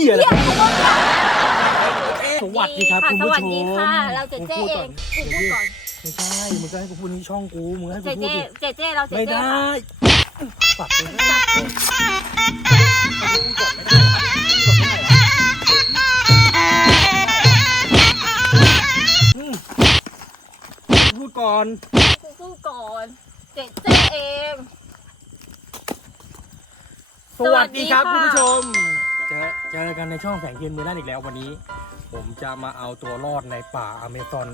หี้ยอะไรเรียกเขาว่าสวัสดีครับคุณสผู้วัสชมดีค่ะ เราเจเจเองกูพูดก่อนไม่ใช่มึงก็ให้กูพูดนี่ช่องกูมึงให้เจกูเจพูดดิเจเจเราเจไม่เจได้ค่ะฝากไปนะพูดก่อนไม่ได้พูดก่อนไม่ได้เหรออืมพูดก่อน กูพูดก่อนเจเจเอง สวัสดีครับสวัคุณสดีค่ะผู้ชม เจอเจอกันในช่องแสงเทียนมือด้านอีกแล้ววันนี้ ผมจะมาเอาตัวรอดในป่าอเมซอน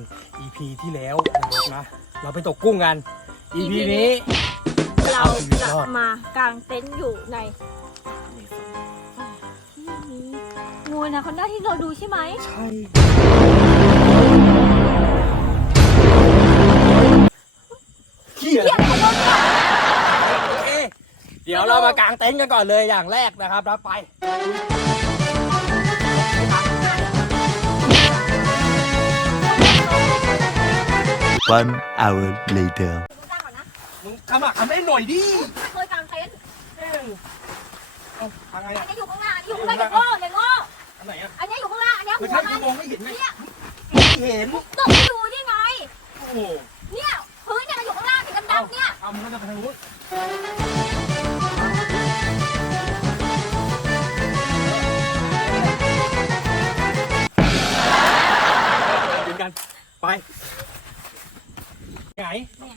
EP ที่แล้วนะครับนะ เราไปตกกุ้งกัน EP นี้ เราเอาชีวิตจะรอดมากางเต็นท์อยู่ในที่นี้งูนะคนหน้าที่เราดูใช่ไหมใช่เหี้ยเรียกเขาว่าโอเค เดี๋ยวเรามากางเต็นท์กันก่อนเลยอย่างแรกนะครับแล้วไป One hour later. ตั้งก่อนนะมึงขมักทำได้หน่อยดิไม่เคยกางเต็นท์เอ้ยเอาทางไงอัอะนนี้อยู่ข้างล่างอันนี้อยู่ข้างล่างอย่างโง่อย่างโง่อันไหนอะอันนี้อยู่ข้างล่างอันนี้ไม่หัวใช่มันกูมองไม่เห็นไงเนี่ยไม่เห็นตกไปดูนี่ไง โอ้โหเนี่ยพื้นเนี่ยมันอยู่ข้างล่างสีดำๆเนี่ย เอามึงก็จะไปทางนู้น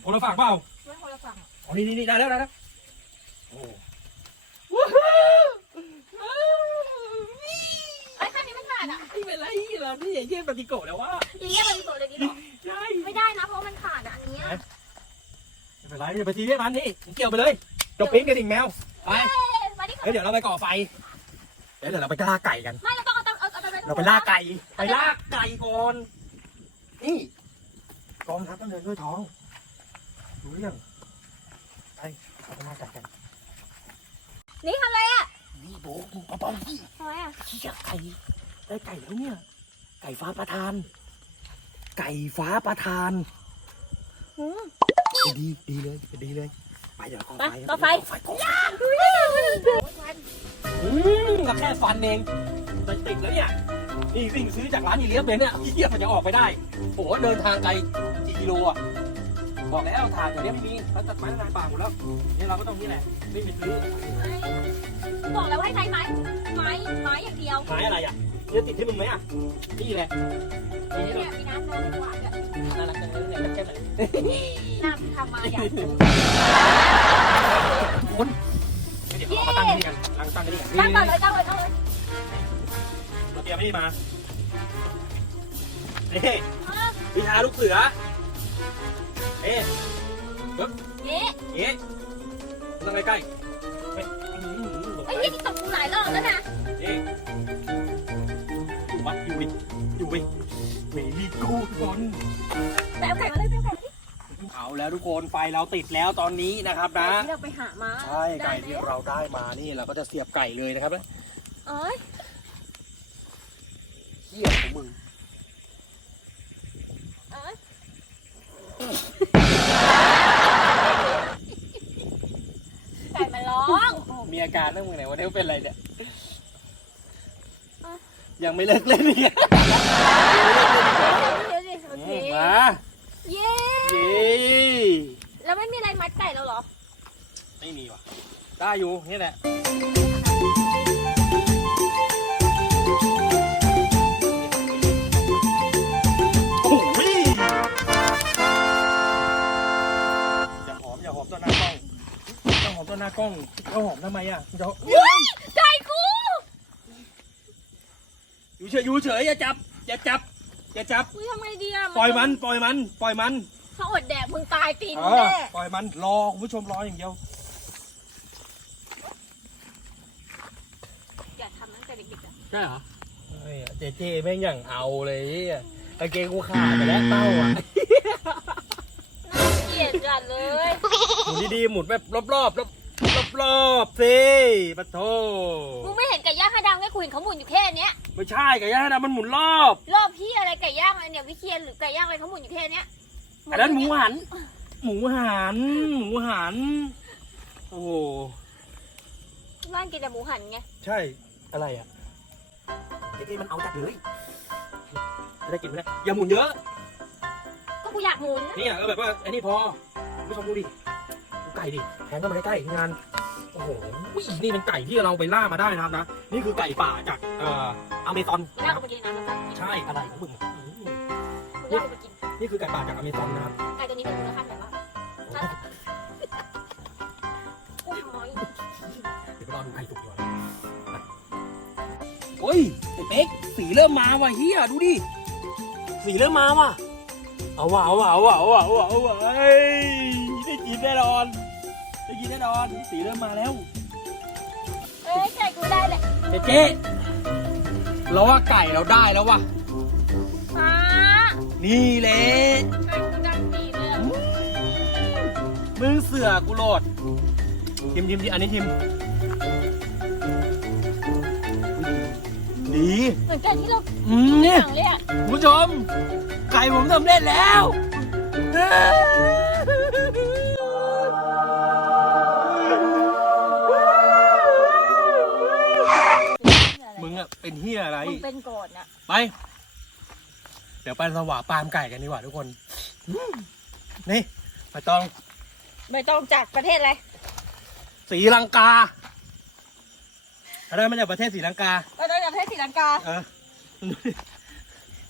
คนละฝั่งเปล่าไม่คนละฝั่งอ๋อนี่นี่นี่ได้แล้วได้แล้วโอ้ไอ้ยคันนี้ไม่ขาดอะไม่เป็นไรเรานี่เยี่ยมปฏิโกะแล้วว่าอย่างเงี้ยมันมีตัวเลยดีหรอใช่ไม่ได้นะเพราะมันขาดอะอันเนี้ยไม่เป็นไรอย่าไปทีเรียกมันนี่มึงเกี่ยวไปเลยจบปิ้งกระดิ่งแมวไปเอ้ยมาดิเฮ้ยเดี๋ยวเราไปก่อไฟเดี๋ยวเดี๋ยวเราไปล่าไก่กัน ไม่เราต้องเอาเอาเอาเอาไปเราไปล่าไก่ ไปล่าไก่ก่อน นี่กองทัพต้องเดินด้วยท้อง รู้เรื่องไปเราไปล่าไก่กันนี่ทำอะไรอะนี่โบกมึงเบาๆที่ทำไมอะเชี่ยไก่ได้ไก่แล้วเนี่ย ไก่ฟ้าประทาน ไก่ฟ้าประทานอืมดีดีเลยดีเลย ไปเดี๋ยวก่อไฟไปก่อไฟไฟก่อไฟดูดิดูดิดูดิอืมก็แค่ฟันเองจะติดแล้วเนี่ยนี่วิ่งซื้อจากร้านอีเลียบเลยเนี่ยเทียบมันจะออกไปได้โอ้โหเดินทางไกลกี่กิโลอะ บอกแล้วถ่านตัวเนี้ยไม่มีเขาตัดไม้ทำลายป่าหมดแล้วนี่เราก็ต้องนี่แหละวิ่งไปซื้อบอกแล้วว่าให้ใช้ไม้ไม้ไม้อย่างเดียวไม้อะไรอะจะติดให้มึงไหมอะนี่แหละนี่เนี่แหยละมีน้ำนมหวานอะน่ารักจังเลยเนี่ยแค่ไหนน้ำทำมาอย่างคนเดี๋ยวเราตั้งที่นี่กันตั้งตั้งที่นี่กันตั้งก่อนเลยตั้งเลยตั้งเลยเราเตรียมนี่มานี่วิชาลูกเสือ เอ๊ะเย้เอ๊ะต้องใกล้ๆไม่อื้อหือหลบไอ้ไปยี่ที่ตกกูหลายรอบแล้วนะเอ๊ะอยู่วะอยู่ดิอยู่ไปเวลี่กูดบอลแต่เอาไก่มาเลยเอาไก่มาดิเอาแล้วทุกคนไฟเราติดแล้วตอนนี้นะครับนะ ที่เราไปหามาใช่ไก่ด้ที่แล้วเราได้มานี่เราก็จะเสียบไก่เลยนะครับนะเอ้ยเหี้ยของมึง เอ้ยไก่มันร้อง มีอาการนั่งมึงไหนวันนี้เป็นอะไรเนี่ยอะยังไม่เลิกเล่นอีกอะเดี๋ยวดิโอเคมาเย้เย้แล้วไม่มีอะไรมัดไก่เราเหรอ ไม่มีว่ะได้อยู่นี่แหละ งต้องหอมทำไมอะจะไก่กูอยู่เฉยอยู่เฉยอย่าจับ อย่าจับ อย่าจับอุ้ยทำไงดีอะปล่อยมัน ปล่อยมัน ปล่อยมันเขาอดแดกมึงตายตีนเอมึงอแน่ปล่อยมัน รอคุณผู้ชมรออย่างเดียว อย่าทำตั้งแต่เด็กๆอะใช่เหรอเจเจแม่งอย่างเอาเลยอะกางเกงกูขาดไปแล้วเต้าอะ น่าเกลียดจัดเลย หมุนดีๆ หมุนแบบรอบๆรอบ รอบรอบๆสิปะโทมึงไม่เห็นไก่ย่างให้ดังไงกูเห็นเขาหมุนอยู่แค่เนี้ยไม่ใช่ไก่ย่างนะมันหมุนรอบรอบพี่อะไรไก่ย่างอะไรเนี่ยวิเชียนหรือไก่ย่างอะไรเขาหมุนอยู่แค่เนี้ยอันนั้นหมูหัน หมูหัน หมูหัน โอ้โหบ้านกินแต่หมูหันไงใช่อะไรอะเจ๊มันเอาจัดเลยจะได้กินไหมเนี่ยอย่าหมุนเยอะก็กูอยากหมุนเนี่ยก็แบบว่าไอ้นี่พอผู้ชมดูดิดู ไก่ดิแทงเข้ามาใกล้ๆทีมงานโอ้โหนี่เป็นไก่ที่เราไปล่ามาได้นะครับนะนี่คือไก่ป่าจากเอ่ออเมซอนกูอยากเอาไปกินน้ำแล้วกันใช่อะไรของมึงอืมกูอยากเอาไปกินนี่คือไก่ป่าจากอเมซอนนะครับไก่ตัวนี้เป็นมูลค่าแบบว่าโอ้ยน้อยเดี๋ยวไปรอดูไก่สุกดีกว่าโอ้ยไอ้เป๊กสีเริ่มมาว่ะเฮียดูดิสีเริ่มมาว่ะเอาว่ะเอาว่ะเอาว่ะเอาว่ะเอาว่ะเอาว่ะเฮ้ยได้กินแน่นอน ได้กินแน่นอนสีเริ่มมาแล้ว เอ้ยไก่กูได้เลยเจ๊เจ๊เราว่าไก่เราได้แล้วว่ะ ฟ้านี่แหละไก่กูดำปีเลยมึงเสือกูโหลดทิมทิมดิอันนี้ทิมดี เหมือนไก่ที่เราอืมเนี่ยสั่งเลยอะคุณผู้ชม ไก่ผมสำเร็จแล้ว เป็นเฮียอะไร มึงเป็นโกรธอะไป เดี๋ยวไปสว่าปาล์มไก่กันดีกว่าทุกคนอืมนี่มาต้องไม่ต้องจากประเทศอะไรสีลังกาอะไรมาจากประเทศสีลังกาไม่ต้องจากประเทศศรีลังกา เออ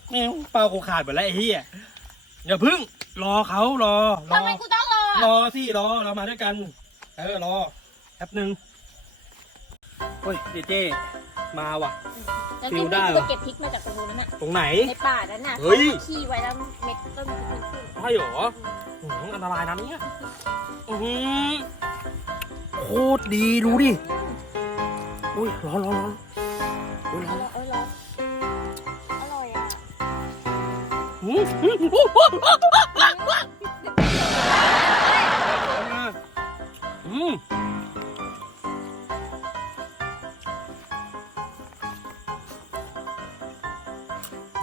ไม่งเป้ากูขาดหมดแล้วไอ้เหี้ยอย่าพึ่ง รอเขารอ รอ ทำไมกูต้องรอรอสิรอเรามาด้วยกัน เออรอแป๊บหนึ่งเฮ้ยเจเจ มาว่ะ แล้วฟิที่ลได้กูเหรอไปเก็บพริกมาจากตรงนู้นนั่นน่ะตรงไหน ในป่านั้นน่ะเฮ้ยขาขี้ไว้แล้วเม็ดต้นพริกมันขึ้นใช่เหรออื้อหืออันตรายนะเนี่ยอื้อหือโคตรดีดูดิอุ้ยร้อนร้อนร้อนอุ้ยอร้อนร่อยเอ้ยร้อนอร่อยอะอืม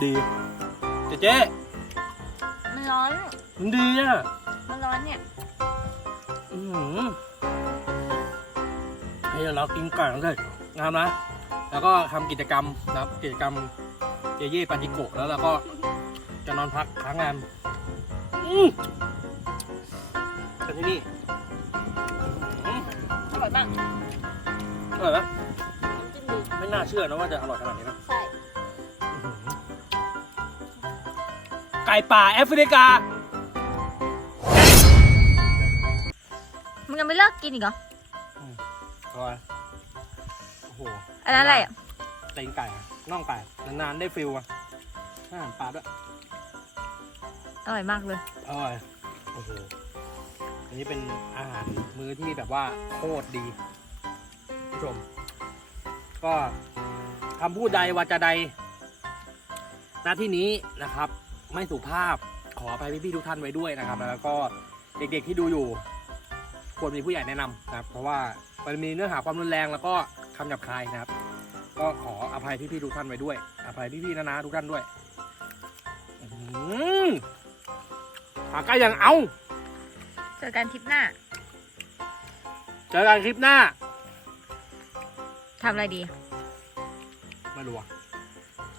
ดีเจ๊เจ๊มันร้อน มันดีอะมันร้อนเนี่ย อืมให้เรากินก่อนเลยนะครับนะ แล้วก็ทำกิจกรรมนะครับ กิจกรรมเยเย่ปาจิโกะแล้วเราก็จะนอนพักค้างงานอืมกันที่นี่อืมอร่อยมากอร่อยไหมน้ำจิ้มดีไม่น่าเชื่อนะว่าจะอร่อยขนาดนี้นะ ไก่ป่าแอฟริกา มึงยังไม่เลิกกินอีกเหรออร่อยโอ้โหอันนั้นอะไรอะ ตีนไก่อะน่องไก่ นานๆได้ฟิลอะอาหารปลาด้วยอร่อยมากเลย อร่อยโอ้โหอันนี้เป็นอาหารมื้อที่แบบว่าโคตรดีผู้ชม ก็คำพูดใดวาจาใดหน้าที่นี้นะครับ ไม่สุภาพขออภัยพี่ๆทุกท่านไว้ด้วยนะครับ แล้วก็เด็กๆที่ดูอยู่ควรมีผู้ใหญ่แนะนำนะครับ เพราะว่ามันมีเนื้อหาความรุนแรงแล้วก็คำหยาบคายนะครับ ก็ขออภัยพี่ๆทุกท่านไว้ด้วย อภัยพี่ๆนะนะทุกท่านด้วยอื้อหือปากใกล้ยังเอาเจอกันทริปหน้า เจอกันคลิปหน้าทำอะไรดี ไม่รู้อะ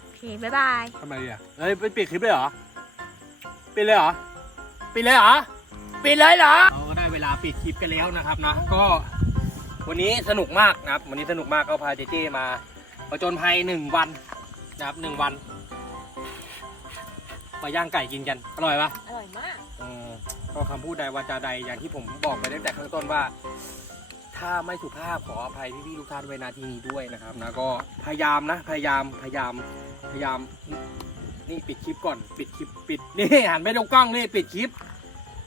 โอเค บ๊ายบายทำไมดีอะเฮ้ยไปปิดคลิปเลยเหรอ ปิดเลยเหรอ ปิดเลยเหรอ ปิดเลยเหรอ เราก็ได้เวลาปิดคลิปกันแล้วนะครับนะ ก็วันนี้สนุกมากนะครับ วันนี้สนุกมากก็พาเจเจมาประจนภัยหนึ่งวันนะครับหนึ่งวันมาย่างไก่กินกัน อร่อยปะอร่อยมากอืมก็คำพูดใดวาจาใดอย่างที่ผมบอกไปตั้งแต่ข้างต้นว่า ถ้าไม่สุภาพขออภัยพี่ๆทุกท่านไว้นาทีนี้ด้วยนะครับนะก็พยายามนะ พยายามพยายามพยายาม นี่ปิดคลิปก่อนปิดคลิปปิดนี่หันไปตรงกล้องนี่ปิดคลิป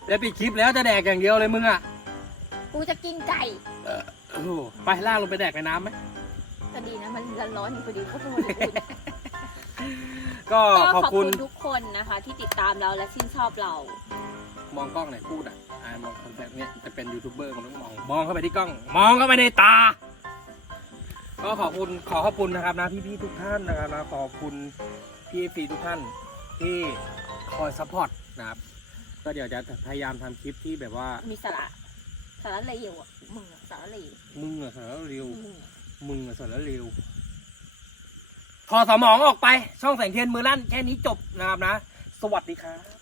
แล้วปิดคลิปแล้วจะแดกอย่างเดียวเลยมึงอะกูจะกินไก่โอ้โหไปล่างลงไปแดกในน้ำไหมก็ดีนะมันร้อนๆอยู่พอดีก็ต้องมาอุ่นก็ก็ขอบคุณทุกคนนะคะ ที่ติดตามเราและชื่นชอบเรามองกล้องไหนอยพูดอะอ่ามองคอนเซ็ปต์เนี้ยจะเป็นยูทูบเบอร์มันต้องมองมองเข้าไปที่กล้อง มองเข้าไปในตา ก็ขอบคุณขอขอบคุณนะครับนะพี่ๆทุกท่านนะครับนะขอบคุณ พี่ฟีทุกท่านที่คอยซัพพอร์ตนะครับ ก็เดี๋ยวจะพยายามทำคลิปที่แบบว่า มีสาระสาระเลวอะมึงอะสาระเลวมึงอะสารเร็ว มึงอะมึงอะสารเร็วถอดสมองออกไป ช่องแสงเทียนมือลั่นแค่นี้จบนะครับนะ สวัสดีครับ